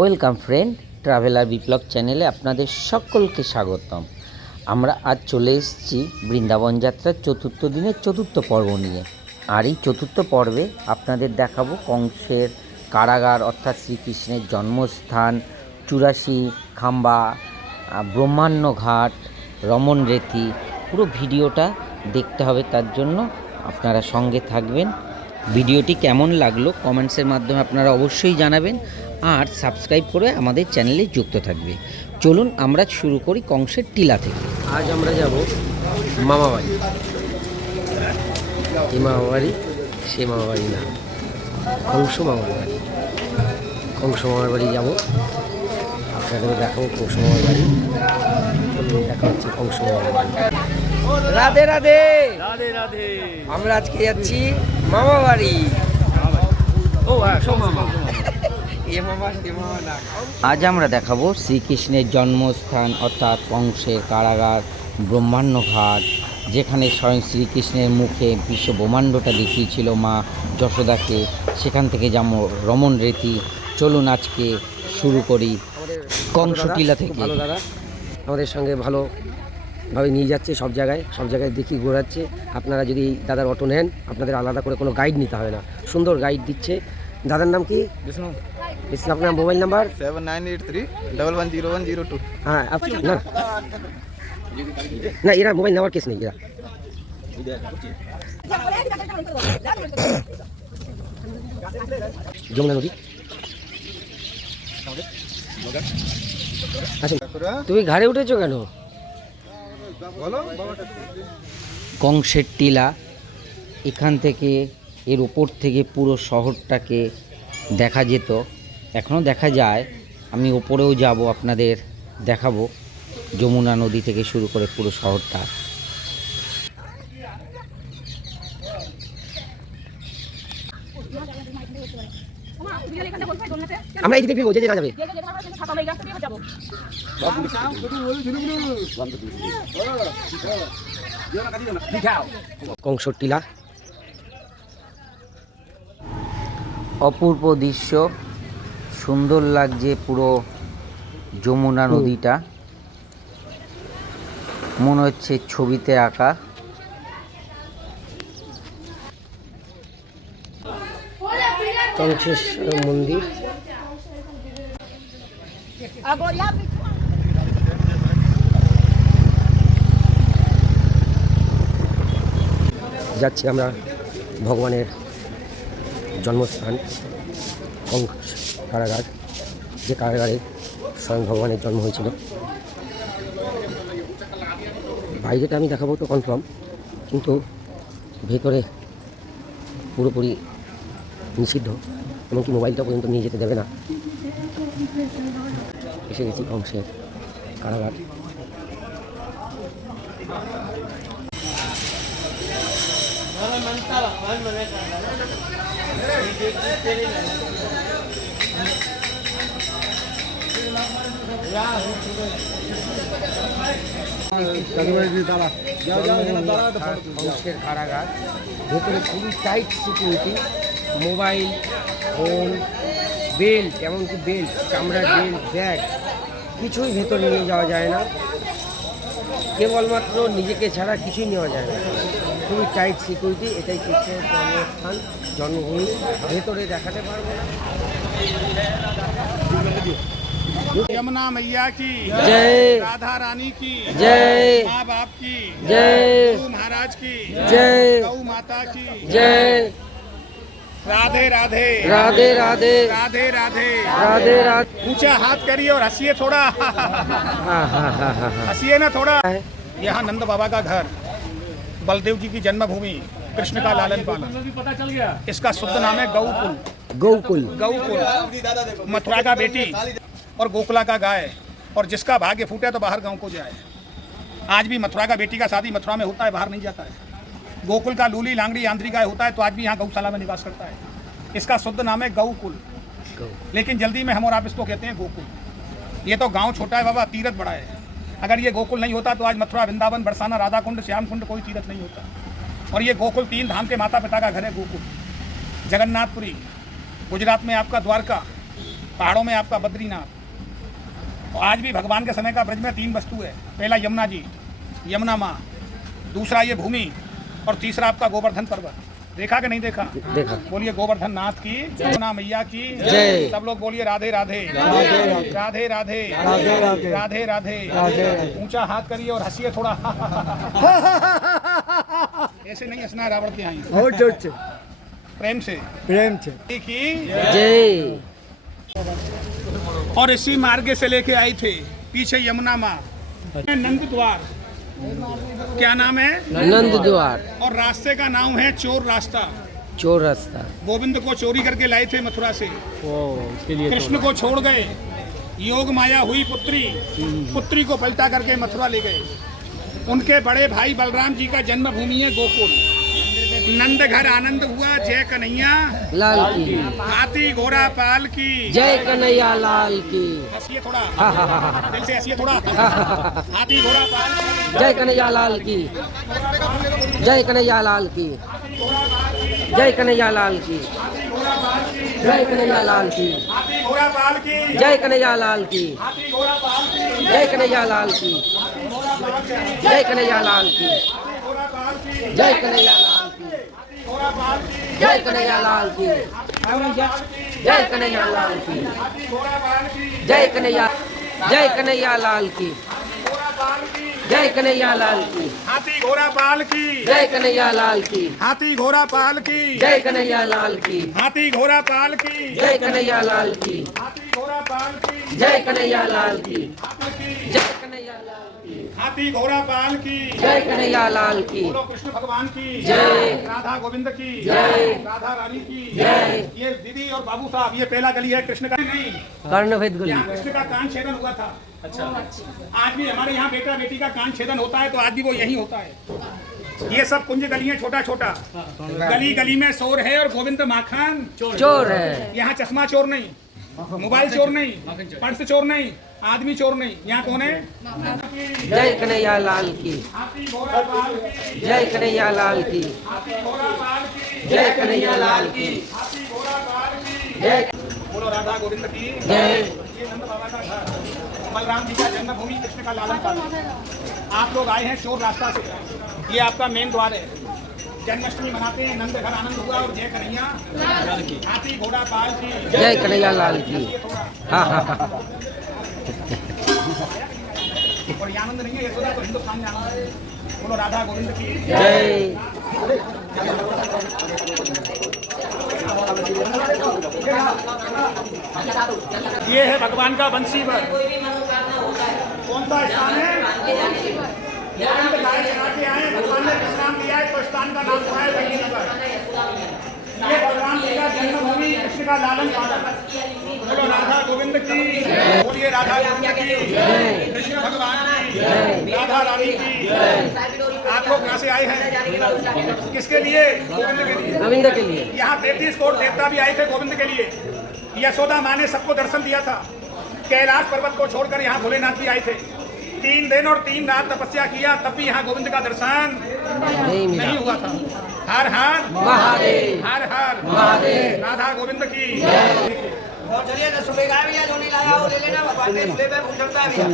Welcome friend, traveller বিপ্লব চ্যানেলে আপনাদের সকলকে স্বাগতম। আমরা আজ চলে এসেছি বৃন্দাবন যাত্রার চতুর্থ দিনের চতুর্থ পর্ব নিয়ে। আর এই চতুর্থ পর্বে আপনাদের দেখাবো কংসের কারাগার, অর্থাৎ শ্রীকৃষ্ণের জন্মস্থান, চুরাশি খাম্বা ব্রহ্মাণ্য ঘাট রমন রেতি। পুরো ভিডিওটা দেখতে হবে, তার জন্য আপনারা সঙ্গে থাকবেন। ভিডিওটি কেমন লাগল কমেন্টসের মাধ্যমে আপনারা অবশ্যই জানাবেন। আর সাবস্ক্রাইব করে আমাদের চ্যানেলে যুক্ত থাকবে। চলুন আমরা শুরু করি কংসের টিলা থেকে। আজ আমরা যাব মামাবাড়ি। এই মামাবাড়ি? সে মামাবাড়ি না। কংস মামার বাড়ি কংস মামার বাড়ি যাব। আপনাদের দেখাবো কংস মামার বাড়ি দেখা হচ্ছে কংস মামার বাড়ি রাধে রাধে! রাধে রাধে! আমরা আজকে যাচ্ছি মামা বাড়ি ও আসো মামা। আজ আমরা দেখাবো শ্রীকৃষ্ণের জন্মস্থান অর্থাৎ কংসের কারাগার ব্রহ্মাণ্ড ঘাট যেখানে স্বয়ং শ্রীকৃষ্ণের মুখে বিশ্ব ব্রহ্মাণ্ডটা দেখিয়েছিল মা যশোদাকে। সেখান থেকে যেমন রমন রীতি। চলুন আজকে শুরু করি কংসটিলা থেকে। ভালো দাদা। আমাদের সঙ্গে ভালো ভাবে নিয়ে যাচ্ছে সব জায়গায় সব জায়গায় দেখি ঘোরাচ্ছে। আপনারা যদি দাদার অটো নেন আপনাদের আলাদা করে কোনো গাইড নিতে হবে না। সুন্দর গাইড দিচ্ছে। দাদার নাম কি? বিষ্ণু আপনার mobile number seven nine eight three double one zero one zero two হ্যাঁ না না এরা মোবাইল নাম্বার কেস নেই এরা যমুনা নদী তুমি ঘাড়ে উঠেছো কেন কংসের টিলা এখান থেকে এর ওপর থেকে পুরো শহরটাকে দেখা যেত। এখনও দেখা যায়। আমি ওপরেও যাব আপনাদের দেখাবো। যমুনা নদী থেকে শুরু করে পুরো শহরটা। আমরা এই দিকে ফিরবো যে যে যাবে। কংসর টিলা। অপূর্ব দৃশ্য। সুন্দর লাগছে পুরো যমুনা নদীটা। মনে হচ্ছে ছবিতে আঁকা। মন্দির। যাচ্ছি আমরা ভগবানের জন্মস্থান। কংস। কারাগার, যে কারাগারে স্বয়ং ভগবানের জন্ম হয়েছিল। বাইরেটা আমি দেখাবো তো কনফার্ম কিন্তু ভেতরে পুরোপুরি নিষিদ্ধ, এমনকি মোবাইলটা পর্যন্ত নিয়ে যেতে দেবে না। এসে গেছি কংসের কারাগার। কংসের কারাগার ভেতরে খুবই tight security mobile, phone, belt, এমনকি বেল্ট চামড়ার বেল্ট ব্যাগ, কিছুই ভেতরে নিয়ে যাওয়া যায় না। কেবলমাত্র নিজেকে ছাড়া কিছুই নেওয়া যায় না খুবই টাইট সিকিউরিটি এটাই কৃষ্ণের জন্মস্থান জন্মভূমি, ভেতরে দেখাতে পারব না। यमुना मैया की जय। राधा रानी की जय। माँ बाप की जय। महाराज की जय। गौ माता की। जय। राधे राधे। राधे राधे। राधे राधे। राधे राधे। ऊँचा हाथ करिए और हसीिए थोड़ा। हाँ, हाँ, हाँ, हसीिए ना थोड़ा। यहाँ नंद बाबा का घर बलदेव जी की जन्मभूमि कृष्ण का लालन पालन। पता चल गया। इसका शुद्ध नाम है गौकुल। गौकुल। गौकुल। मथुरा का बेटी। और गोकुला का गाय और जिसका भाग्य फूटे तो बाहर गाँव को जाए। आज भी मथुरा का बेटी का शादी मथुरा में होता है बाहर नहीं जाता है। गोकुल का लूली लांगड़ी आंध्री गाय होता है तो आज भी यहाँ गौशाला में निवास करता है। इसका शुद्ध नाम है गौकुल। लेकिन जल्दी में हम और आप इसको कहते हैं गोकुल। ये तो गाँव छोटा है बाबा तीरथ बड़ा है। अगर ये गोकुल नहीं होता तो आज मथुरा वृंदावन बरसाना राधा कुंड श्याम कुंड कोई तीरथ नहीं होता। और ये गोकुल तीन धाम के माता पिता का घर है गोकुल। जगन्नाथपुरी गुजरात में आपका द्वारका पहाड़ों में आपका बद्रीनाथ आज भी भगवान के समय का ब्रज में तीन वस्तु है। पहला यमुना जी यमुना माँ दूसरा ये भूमि और तीसरा आपका गोवर्धन पर्वत। देखा कि नहीं देखा? देखा। बोलिए गोवर्धन नाथ की यमुना मैया की सब लोग बोलिए राधे राधे। राधे राधे। राधे राधे। ऊँचा हाथ करिए और हंसिए थोड़ा। ऐसे नहीं हंसना है रावण के यहाँ प्रेम से। प्रेम से। की जय। और इसी मार्ग से लेके आई थे पीछे यमुना माँ नंद द्वार क्या नाम है? नंद द्वार और रास्ते का नाम है चोर रास्ता। चोर रास्ता। गोविंद को चोरी करके लाए थे मथुरा से। कृष्ण को छोड़ गए। योग माया हुई पुत्री। पुत्री को पलटा करके मथुरा ले गए। उनके बड़े भाई बलराम जी का जन्मभूमि है गोकुल। नंद घर आनंद हुआ जय कन्हैया लाल की हाथी घोड़ा पाल की जय कन्हैया लाल की हंसिए थोड़ा हा, हा, हा, हा। दिल से हंसिए थोड़ा हाथी घोड़ा पाल जय कन्हैया लाल की जय कन्हैया लाल की जय कन्हैया लाल की जय कन्हैया लाल की जय कन्हैया लाल की जय कन्हैया लाल की जय कन्हैया लाल की जय कन्हैया लाल जय कन्हैया लाल की। जय कन्हैया लाल की। हाथी घोड़ा पाल की जय कन्हैया जय कन्हैया लाल की। जय कन्हैया लाल की। हाथी घोड़ा पाल की। जय कन्हैया लाल की। हाथी घोड़ा पाल की। जय कन्हैया लाल की। हाथी घोड़ा पाल की। जय कन्हैया लाल की। हाथी घोड़ा पाल की। जय कन्हैया लाल की। जय कन्हैया लाल हाथी घोड़ा पाल की। जय कन्हैया लाल की। बोलो कृष्ण भगवान की। जय। राधा गोविंद की। जय। राधा रानी की। जय। ये दीदी और बाबू साहब ये पहला गली है कृष्ण का नहीं। कर्णभेद गुली। कृष्ण का कान छेदन हुआ था। अच्छा। आज भी हमारे यहाँ बेटा बेटी का कान छेदन होता है तो आज भी वो यही होता है। ये सब कुंज गली है छोटा छोटा गली गली में शोर है और गोविंद माखन। चोर है। यहाँ चश्मा चोर नहीं। मोबाइल चोर नहीं पर्स चोर नहीं आदमी चोर नहीं। यहाँ कौन है? जय कन्हैया लाल की। जय कन्हैया लाल की। जय कन्हैया लाल की। जय। बोलो राधा गोविंद की। जय। ये नंद बाबा का घर। बलराम जी का जन्मभूमि कृष्ण का लालन आप लोग आए हैं शोर रास्ता से। ये आपका मेन द्वार है। जन्माष्टमी मनाते हैं नंद घर आनंद हुआ और जय कन्हैया। हाथी घोड़ा पाल की। जय कन्हैया लाल की। हाँ हाँ हाँ। और ये आनंद नहीं है यशोदा तो हिंदुस्तान में आनंद है। बोलो राधा गोविंद की। जय ये है भगवान का बंसीवर कौन सा स्थान है? भगवान ने किस नाम स्थान का नाम है वही नगर ये भगवान जी का जन्मभूमि कृष्ण का लालन पालन बोलो राधा गोविंद की। बोलिए राधा गोविंद की। कृष्ण भगवान की। राधा रानी की। आप लोग कहाँ से आए हैं? किसके लिए? गोविंद के लिए। गोविंद के लिए। यहाँ तैतीस कोट देवता भी आए थे गोविंद के लिए। यशोदा माँ ने सबको दर्शन दिया था। कैलाश पर्वत को छोड़कर यहाँ भोलेनाथ भी आए थे। तीन दिन और तीन रात तपस्या किया तब भी यहाँ गोविंद का दर्शन नहीं नहीं हुआ था हर हर महादेव हर हर महादेव। राधा गोविंद की और चलिए दस रुपए का भैया जो नहीं लाया वो ले लेना भगवान के झूले पे पूछ सकता है भैया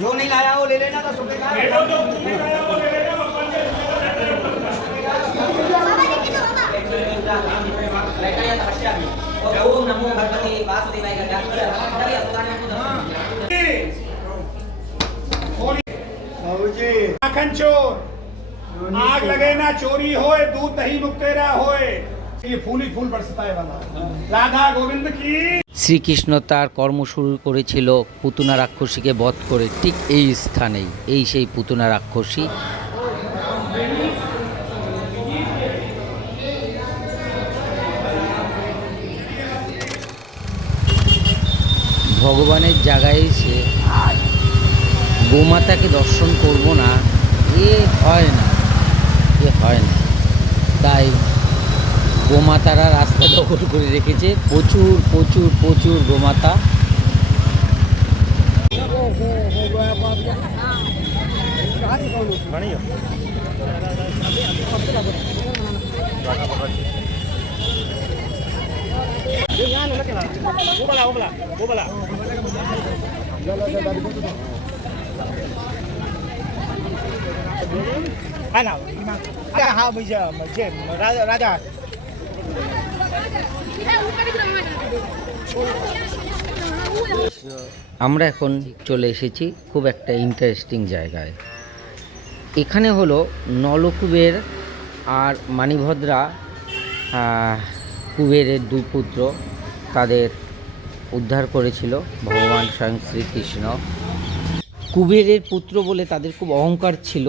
जो नहीं लाया वो ले लेना दस रुपए का ओम नमो भगवते वासुदेवाय बोलिए માખન ચોર આગ લગે ના ચોરી હોય દૂધ દહીં મુક્તેરા હોય শ্রীকৃষ্ণ তার কর্ম শুরু করেছিল পুতুনা রাক্ষসীকে বধ করে। ঠিক এই স্থানেই এই সেই পুতুনা রাক্ষসী। ভগবানের জায়গায় এসে গোমাতাকে দর্শন করব না। এ হয় না, এ হয় না। তাই গোমাতারা রাস্তা দখল করে রেখেছে। প্রচুর প্রচুর প্রচুর গোমাতা। Hai nào? Cái hao bây giờ mà chuyện mà ra ra ra. আমরা এখন চলে এসেছি খুব একটা ইন্টারেস্টিং জায়গায় এখানে হলো নলকুবের আর মানিভদ্রা কুবেরের দুই পুত্র তাদের উদ্ধার করেছিল ভগবান স্বয়ং শ্রীকৃষ্ণ কুবেরের পুত্র বলে তাদের খুব অহংকার ছিল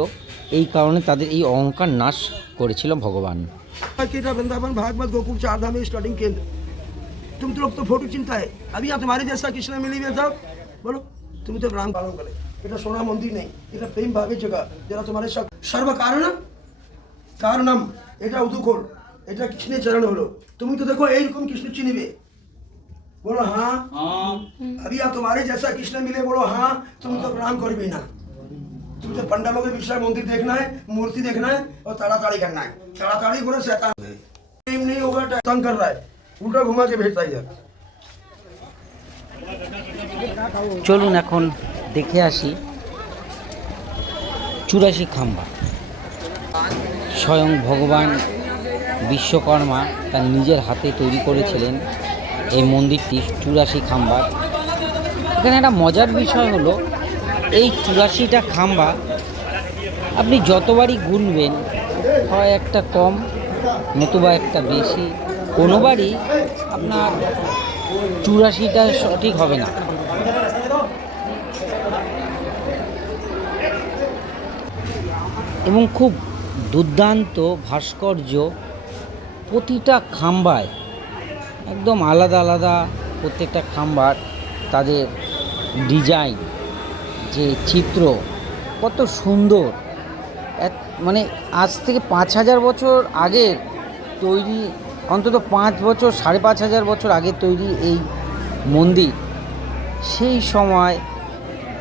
এই কারণে তাদের এই অহংকার নাশ করেছিল ভগবান केटा वृंदावन भागवत गोकुल चार धाम स्टार्टिंग केंद्र तुम तो लोग तो फोटो चिंता है अभी यहाँ तुम्हारे जैसा कृष्ण मिली हुए था बोलो तुम तो राम पालन करे এটা সোনা মন্দির নেই এটা প্রেম ভাবের জায়গা যারা তোমার সব সর্ব কারণ কারণম এটা উদুকোল এটা কৃষ্ণের চরণ হলো তুমি তো দেখো এইরকম কৃষ্ণ চিনিবে बोलो हाँ अभी यहाँ तुम्हारे जैसा कृष्ण मिले बोलो हाँ तुम तो प्रणाम करबे ना तुम तो पंडालों के विशाल मंदिर देखना है मूर्ति देखना है और ताड़ाताड़ी करना है ताड़ाताड़ी बोले शैतान है टाइम नहीं होगा तंग कर रहा है उल्टा घुमा के भेजता है इधर চলুন এখন দেখে আসি চুরাশি খাম্বা স্বয়ং ভগবান বিশ্বকর্মা তার নিজের হাতে তৈরি করেছিলেন এই মন্দিরটি চুরাশি খাম্বা। এখানে একটা মজার বিষয় হলো, এই চুরাশিটা খাম্বা আপনি যতবারই গুনবেন, হয় একটা কম, নতুবা একটা বেশি, কোনোবারই আপনার চুরাশিটা সঠিক হবে না। এবং খুব দুর্দান্ত ভাস্কর্য প্রতিটা খাম্বায় একদম আলাদা আলাদা প্রত্যেকটা খাম্বার, তাদের ডিজাইন, যে চিত্র, কত সুন্দর। এক- মানে আজ থেকে পাঁচ হাজার বছর আগের তৈরি, অন্তত পাঁচ বছর, সাড়ে পাঁচ হাজার বছর আগে তৈরি এই মন্দির, সেই সময়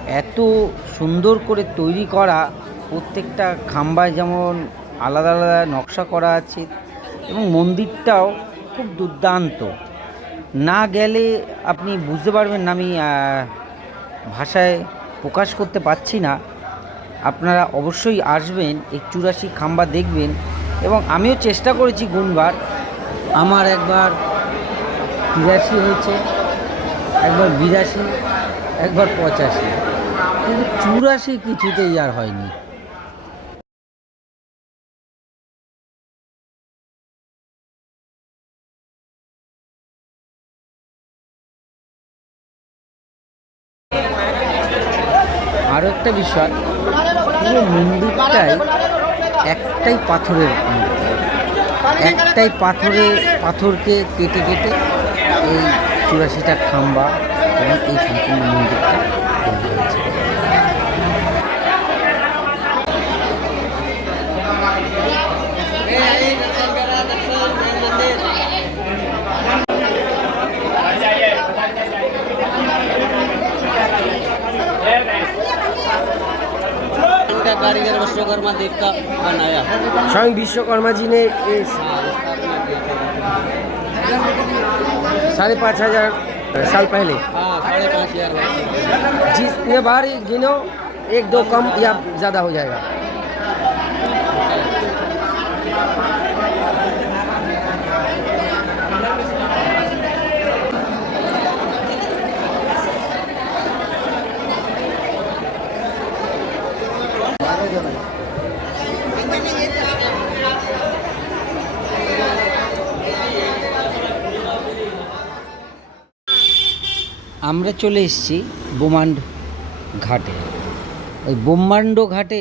এত সুন্দর করে তৈরি করা, প্রত্যেকটা খাম্বায় যেমন আলাদা আলাদা নকশা করা আছে, এবং মন্দিরটাও খুব দুর্দান্ত। না গেলে আপনি বুঝতে পারবেন না, আমি ভাষায় প্রকাশ করতে পারছি না। আপনারা অবশ্যই আসবেন, এই চুরাশি খাম্বা দেখবেন এবং আমিও চেষ্টা করেছি গুনবার। আমার একবার তিরাশি হয়েছে, একবার বিরাশি, একবার পঁচাশি। কিন্তু চুরাশি কিছুতেই আর হয়নি। একটাই পাথরের একটাই পাথরে পাথরকে কেটে কেটে এই চুরাশিটা খাম্বা এবং এই সম্পূর্ণ মন্দিরটা कारीगर विश्वकर्मा देव का बनाया। स्वयं विश्वकर्मा जी ने साढ़े पाँच हज़ार साल पहले हाँ साढ़े पाँच हज़ार जिस बार ही गिनो एक दो कम या ज़्यादा हो जाएगा আমরা চলে এসেছি বোমান্ড ঘাটে। ওই বোম্বান্ড ঘাটে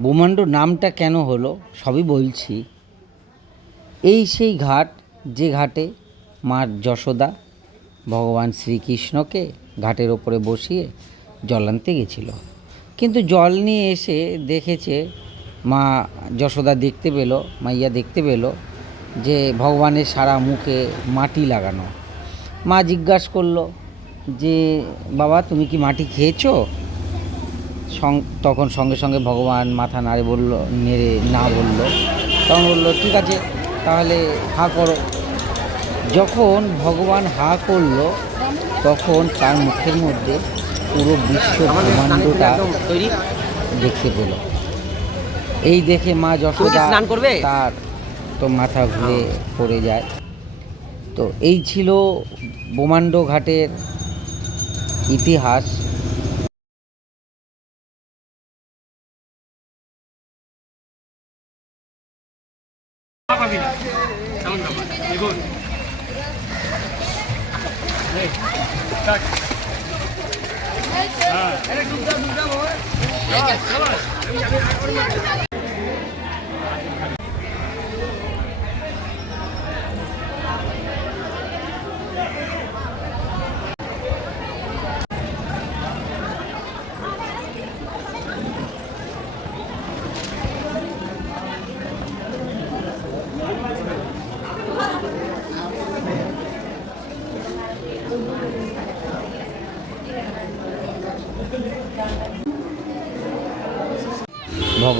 বোমান্ড নামটা কেন হলো সবই বলছি। এই সেই ঘাট, যে ঘাটে মা যশোদা ভগবান শ্রীকৃষ্ণকে ঘাটের ওপরে বসিয়ে জল আনতে গেছিল। কিন্তু জল নিয়ে এসে দেখেছে, মা যশোদা দেখতে পেল, মাইয়া দেখতে পেল যে ভগবানের সারা মুখে মাটি লাগানো। মা জিজ্ঞাসা করল যে বাবা তুমি কি মাটি খেয়েছো? সং- তখন সঙ্গে সঙ্গে ভগবান মাথা নাড়ে বলল নেড়ে না বলল। তখন বলল ঠিক আছে তাহলে হা করো। যখন ভগবান হা করল তখন তার মুখের মধ্যে পুরো বিশ্ব ব্রহ্মাণ্ডটা তৈরি। দেখতে পেল। এই দেখে মা যশোদা স্নান করবে? তার তো মাথা ঘুরে পড়ে যায়। তো এই ছিল বোমান্ড ঘাটের इतिहास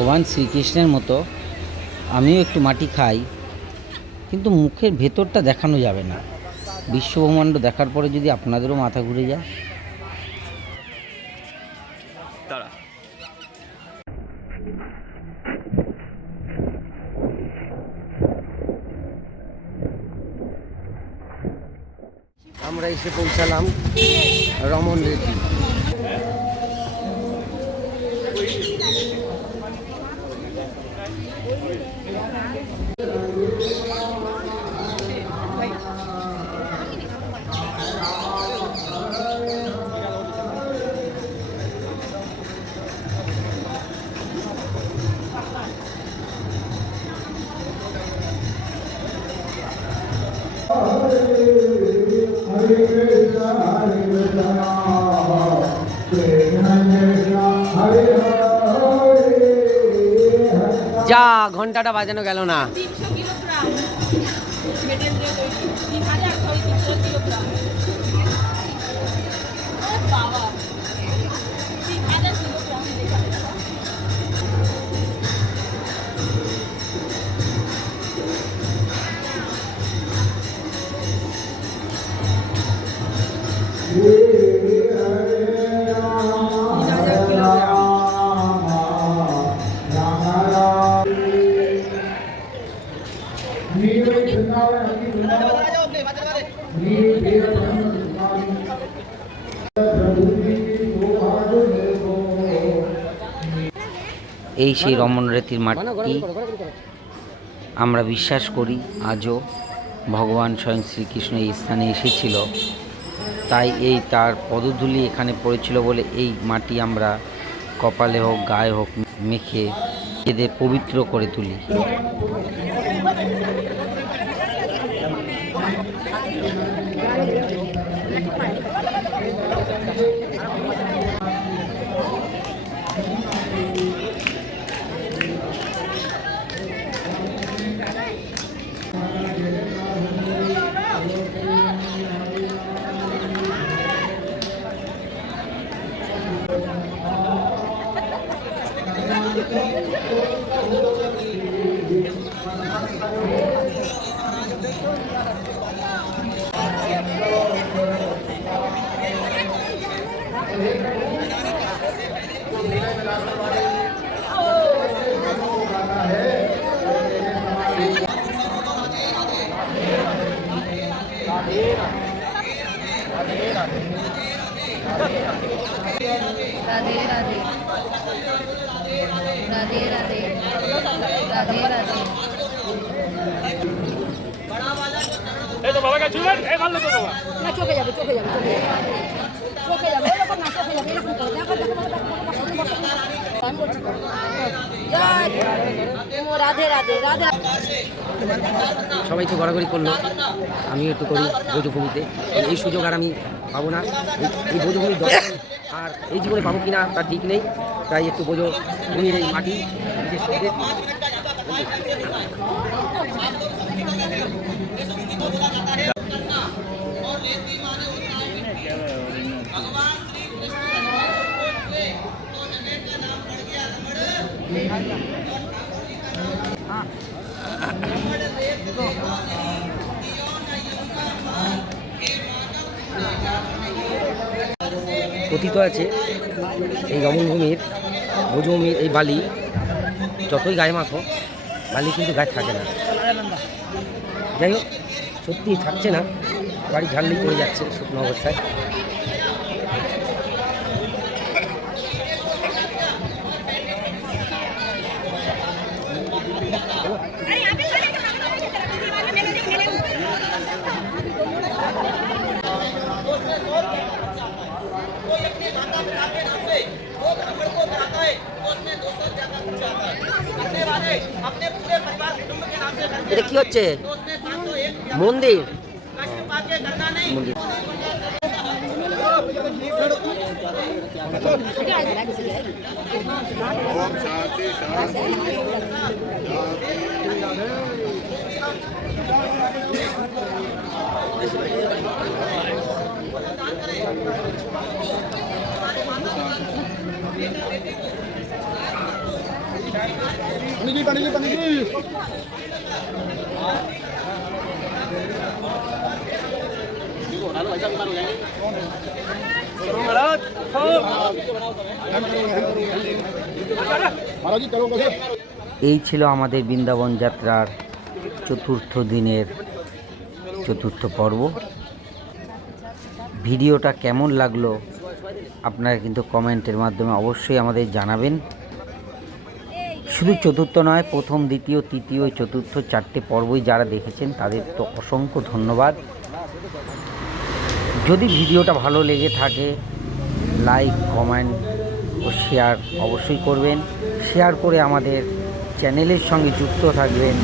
ভগবান শ্রীকৃষ্ণের মতো আমিও একটু মাটি খাই কিন্তু মুখের ভেতরটা দেখানো যাবে না। বিশ্বব্রহ্মাণ্ড দেখার পরে যদি আপনাদেরও মাথা ঘুরে যায়। আমরা এসে পৌঁছালাম রমন রেড্ডি ঘন্টাটা বাজানো গেল না। সেই রমন রেতির মাটি। আমরা বিশ্বাস করি আজও ভগবান স্বয়ং শ্রীকৃষ্ণ এই স্থানে এসেছিল। তাই এই তার পদধূলি এখানে পড়েছিল বলে এই মাটি আমরা কপালে হোক, গায়ে হোক, মেখে এদের পবিত্র করে তুলি। না চোখে যাবে চোখে যাবে চোখে যাবে। চোখে যাবে এরকম না চোখে যাবে এরকম করে। দেখো দেখো দেখো, দেখো, দেখো, দেখো, দেখো। আমি বলছি তো। জয় ও রাধে রাধে রাধে সবাই তো ঘোরাঘুরি করল। আমি একটু করি ভোজভূমিতে এই সুযোগ আর আমি পাবো না। এই- ভোজভূমির আর এই জীবনে পাবো কিনা তার ঠিক নেই। তাই একটু বোঝো ভূমির এই মাটি নিজের কথিত আছে এই রমনভূমির ভোজভূমির এই বালি, যতই গায়ে মাখো, বালি কিন্তু গায়ে থাকে না। যাই হোক সত্যি থাকছে না, বাড়ি ঝাড়লেই পড়ে যাচ্ছে শুকনো অবস্থায়। হচ্ছে মন্দির। মন্দির এই ছিল আমাদের বৃন্দাবন যাত্রার চতুর্থ দিনের চতুর্থ পর্ব। ভিডিওটা কেমন লাগল আপনারা কিন্তু কমেন্টের মাধ্যমে অবশ্যই আমাদের জানাবেন। শুধু চতুর্থ নয় প্রথম দ্বিতীয় তৃতীয় চতুর্থ চারটে পর্বই যারা দেখেছেন তাদের তো অসংখ্য ধন্যবাদ। যদি ভিডিওটা ভালো লেগে থাকে লাইক কমেন্ট ও শেয়ার অবশ্যই করবেন। শেয়ার করে আমাদের চ্যানেলের সঙ্গে যুক্ত থাকবেন।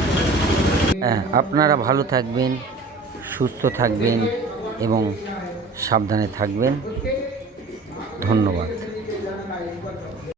হ্যাঁ, আপনারা ভালো থাকবেন সুস্থ থাকবেন এবং সাবধানে থাকবেন। ধন্যবাদ।